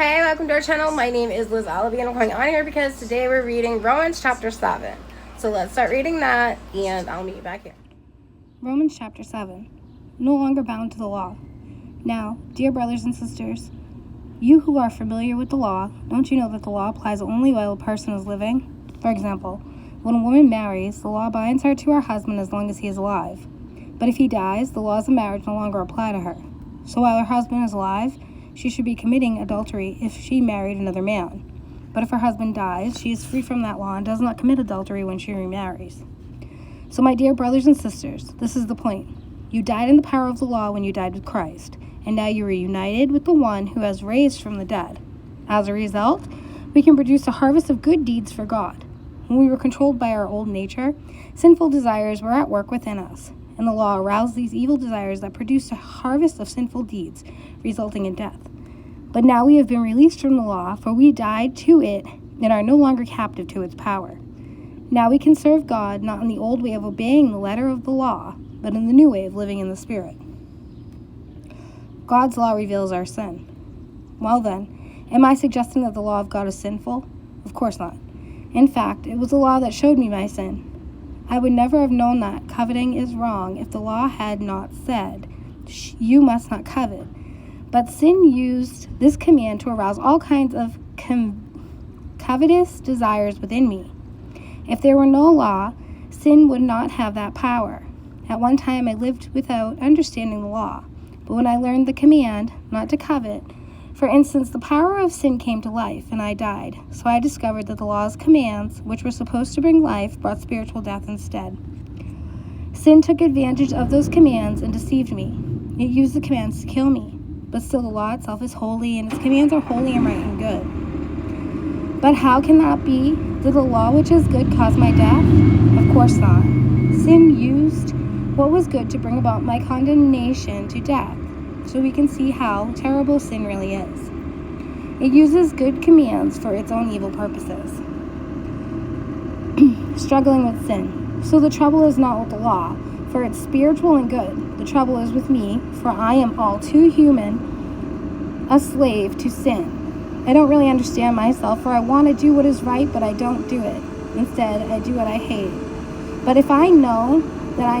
Hey, welcome to our channel. My name is Liz Olive, and I'm going on here because today we're reading Romans chapter 7. So let's start reading that, and I'll meet you back here. Romans chapter 7. No longer bound to the law. Now, dear brothers and sisters, you who are familiar with the law, don't you know that the law applies only while a person is living? For example, when a woman marries, the law binds her to her husband as long as he is alive. But if he dies, the laws of marriage no longer apply to her. So while her husband is alive, she should be committing adultery if she married another man. But if her husband dies, she is free from that law and does not commit adultery when she remarries. So my dear brothers and sisters, this is the point. You died in the power of the law when you died with Christ, and now you are united with the one who has raised from the dead. As a result, we can produce a harvest of good deeds for God. When we were controlled by our old nature, sinful desires were at work within us, and the law aroused these evil desires that produced a harvest of sinful deeds, resulting in death. But now we have been released from the law, for we died to it and are no longer captive to its power. Now we can serve God not in the old way of obeying the letter of the law, but in the new way of living in the Spirit. God's law reveals our sin. Well then, am I suggesting that the law of God is sinful? Of course not. In fact, it was the law that showed me my sin. I would never have known that coveting is wrong if the law had not said, you must not covet. But sin used this command to arouse all kinds of covetous desires within me. If there were no law, sin would not have that power. At one time I lived without understanding the law, but when I learned the command not to covet, for instance, the power of sin came to life, and I died. So I discovered that the law's commands, which were supposed to bring life, brought spiritual death instead. Sin took advantage of those commands and deceived me. It used the commands to kill me. But still the law itself is holy, and its commands are holy and right and good. But how can that be? Did the law which is good cause my death? Of course not. Sin used what was good to bring about my condemnation to death. So we can see how terrible sin really is. It uses good commands for its own evil purposes. Struggling with sin. So the trouble is not with the law, for it's spiritual and good. The trouble is with me, for I am all too human, a slave to sin. I don't really understand myself, for I want to do what is right, but I don't do it. Instead, I do what I hate. But if I know that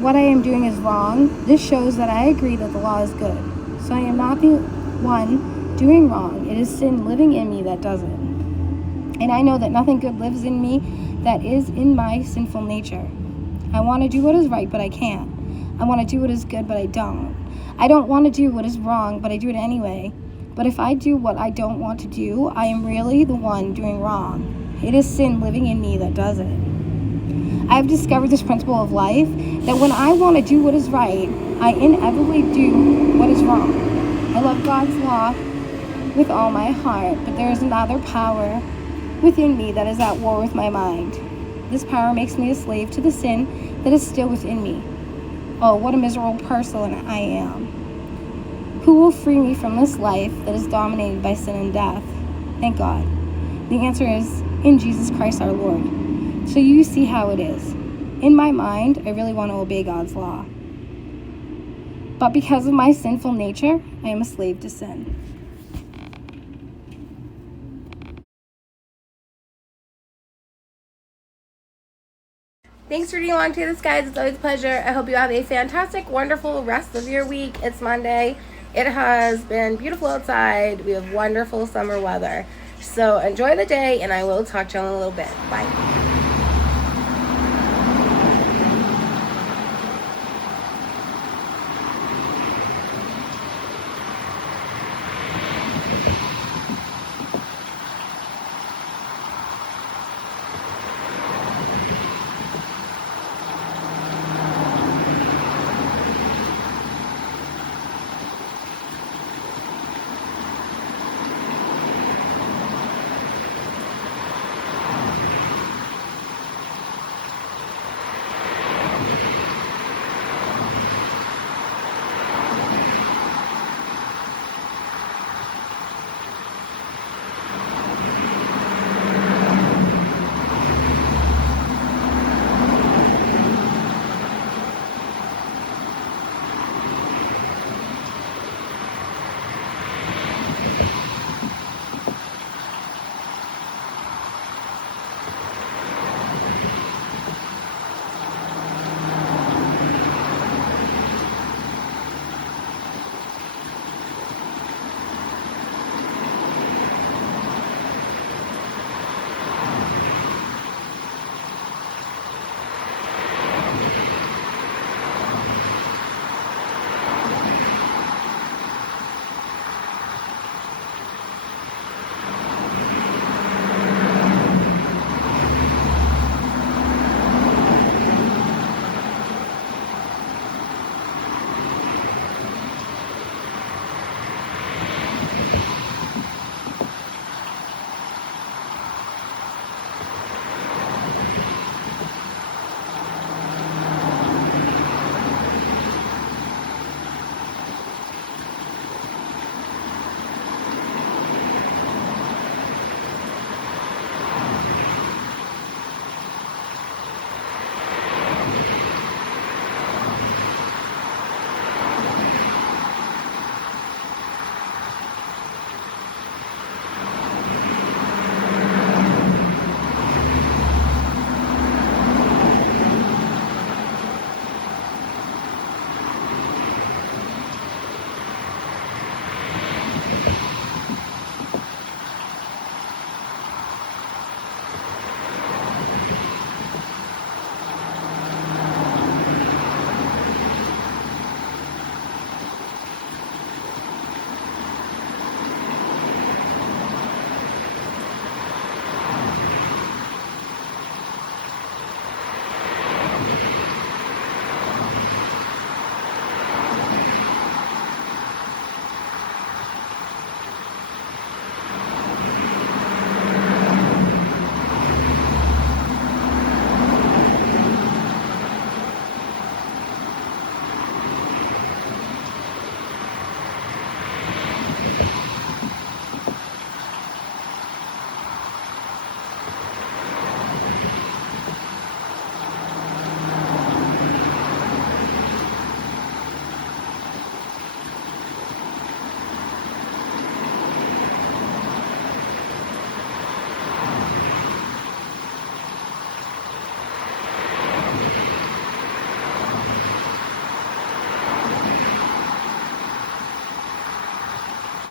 what I am doing is wrong, this shows that I agree that the law is good. So I am not the one doing wrong. It is sin living in me that does it. And I know that nothing good lives in me that is in my sinful nature. I want to do what is right, but I can't. I want to do what is good, but I don't. I don't want to do what is wrong, but I do it anyway. But if I do what I don't want to do, I am really the one doing wrong. It is sin living in me that does it. I have discovered this principle of life, that when I want to do what is right, I inevitably do what is wrong. I love God's law with all my heart, but there is another power within me that is at war with my mind. This power makes me a slave to the sin that is still within me. Oh, what a miserable person I am. Who will free me from this life that is dominated by sin and death? Thank God. The answer is in Jesus Christ our Lord. So you see how it is. In my mind, I really want to obey God's law. But because of my sinful nature, I am a slave to sin. Thanks for reading along to this, guys. It's always a pleasure. I hope you have a fantastic, wonderful rest of your week. It's Monday. It has been beautiful outside. We have wonderful summer weather. So enjoy the day, and I will talk to you in a little bit. Bye.